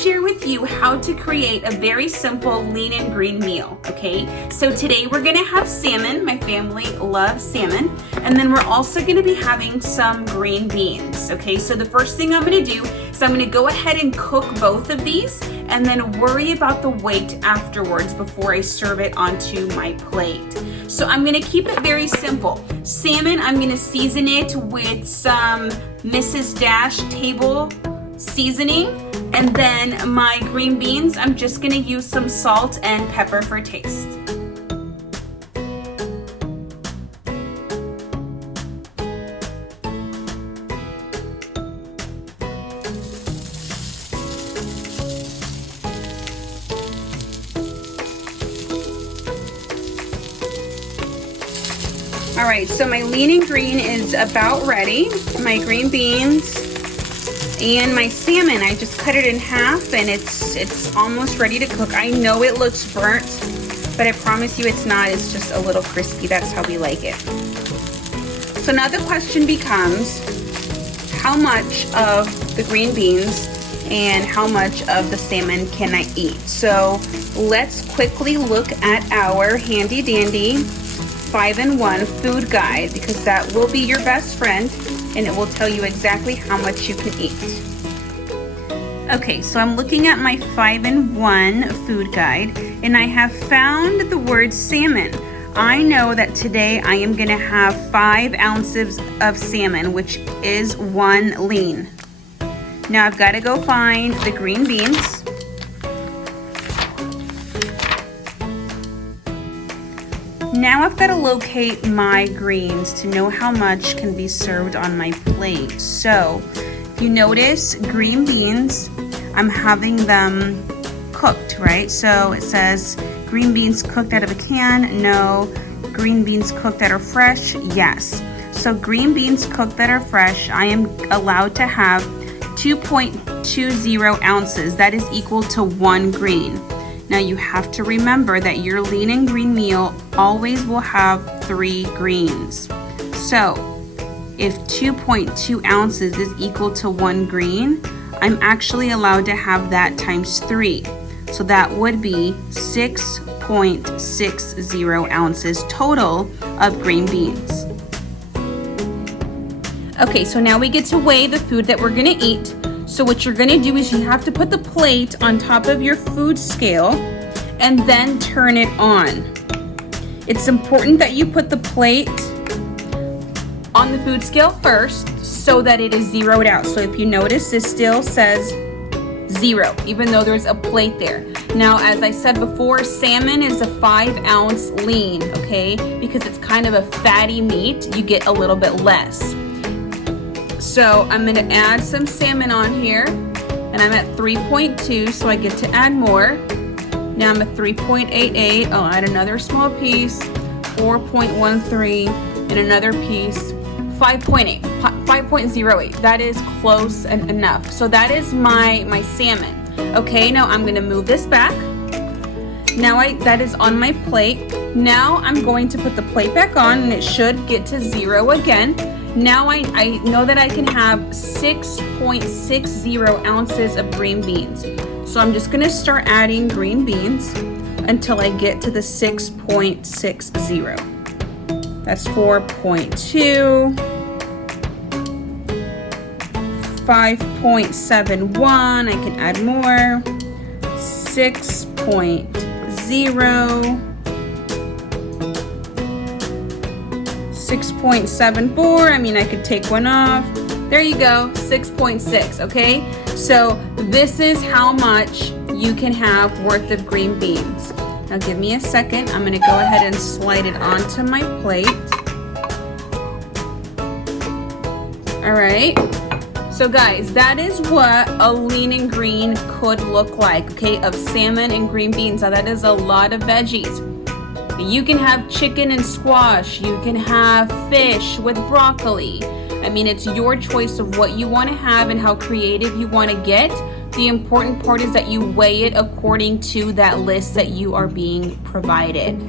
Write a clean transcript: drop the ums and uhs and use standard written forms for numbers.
share with you how to create a very simple lean and green meal, okay? So today we're gonna have salmon. My family loves salmon. And then we're also gonna be having some green beans, okay? So the first thing I'm gonna do is I'm gonna go ahead and cook both of these and then worry about the weight afterwards before I serve it onto my plate. So I'm gonna keep it very simple. Salmon, I'm gonna season it with some Mrs. Dash table seasoning, and then my green beans, I'm just gonna use some salt and pepper for taste. All right, so my lean and green is about ready. My green beans and my salmon, I just cut it in half and it's almost ready to cook. I know it looks burnt, but I promise you it's not. It's just a little crispy. That's how we like it. So now the question becomes, how much of the green beans and how much of the salmon can I eat? So let's quickly look at our handy dandy 5-in-1 food guide, because that will be your best friend and it will tell you exactly how much you can eat. Okay, so I'm looking at my 5-in-1 food guide and I have found the word salmon. I know that today I am gonna have 5 ounces of salmon, which is 1 lean. Now I've gotta go find the green beans. Now I've got to locate my greens to know how much can be served on my plate. So if you notice, green beans, I'm having them cooked, right? So it says green beans cooked out of a can, no. Green beans cooked that are fresh, yes. So green beans cooked that are fresh, I am allowed to have 2.20 ounces. That is equal to 1 green. Now you have to remember that your lean and green meal always will have 3 greens. So if 2.2 ounces is equal to 1 green, I'm actually allowed to have that times 3. So that would be 6.60 ounces total of green beans. Okay, so now we get to weigh the food that we're gonna eat. So what you're gonna do is you have to put the plate on top of your food scale and then turn it on. It's important that you put the plate on the food scale first so that it is zeroed out. So if you notice, this still says 0, even though there's a plate there. Now, as I said before, salmon is a 5-ounce lean, okay? Because it's kind of a fatty meat, you get a little bit less. So I'm gonna add some salmon on here, and I'm at 3.2, so I get to add more. Now I'm at 3.88, I'll add another small piece, 4.13, and another piece, 5.08. That is close and enough. So that is my salmon. Okay, now I'm gonna move this back. Now that is on my plate. Now I'm going to put the plate back on, and it should get to 0 again. Now I know that I can have 6.60 ounces of green beans. So I'm just gonna start adding green beans until I get to the 6.60. That's 4.2, 5.71, I can add more, 6.0, 6.74, I mean, I could take one off. There you go, 6.6, okay? So this is how much you can have worth of green beans. Now give me a second. I'm gonna go ahead and slide it onto my plate. All right. So guys, that is what a lean and green could look like, okay? Of salmon and green beans. Now that is a lot of veggies. You can have chicken and squash. You can have fish with broccoli. I mean, it's your choice of what you want to have and how creative you want to get. The important part is that you weigh it according to that list that you are being provided.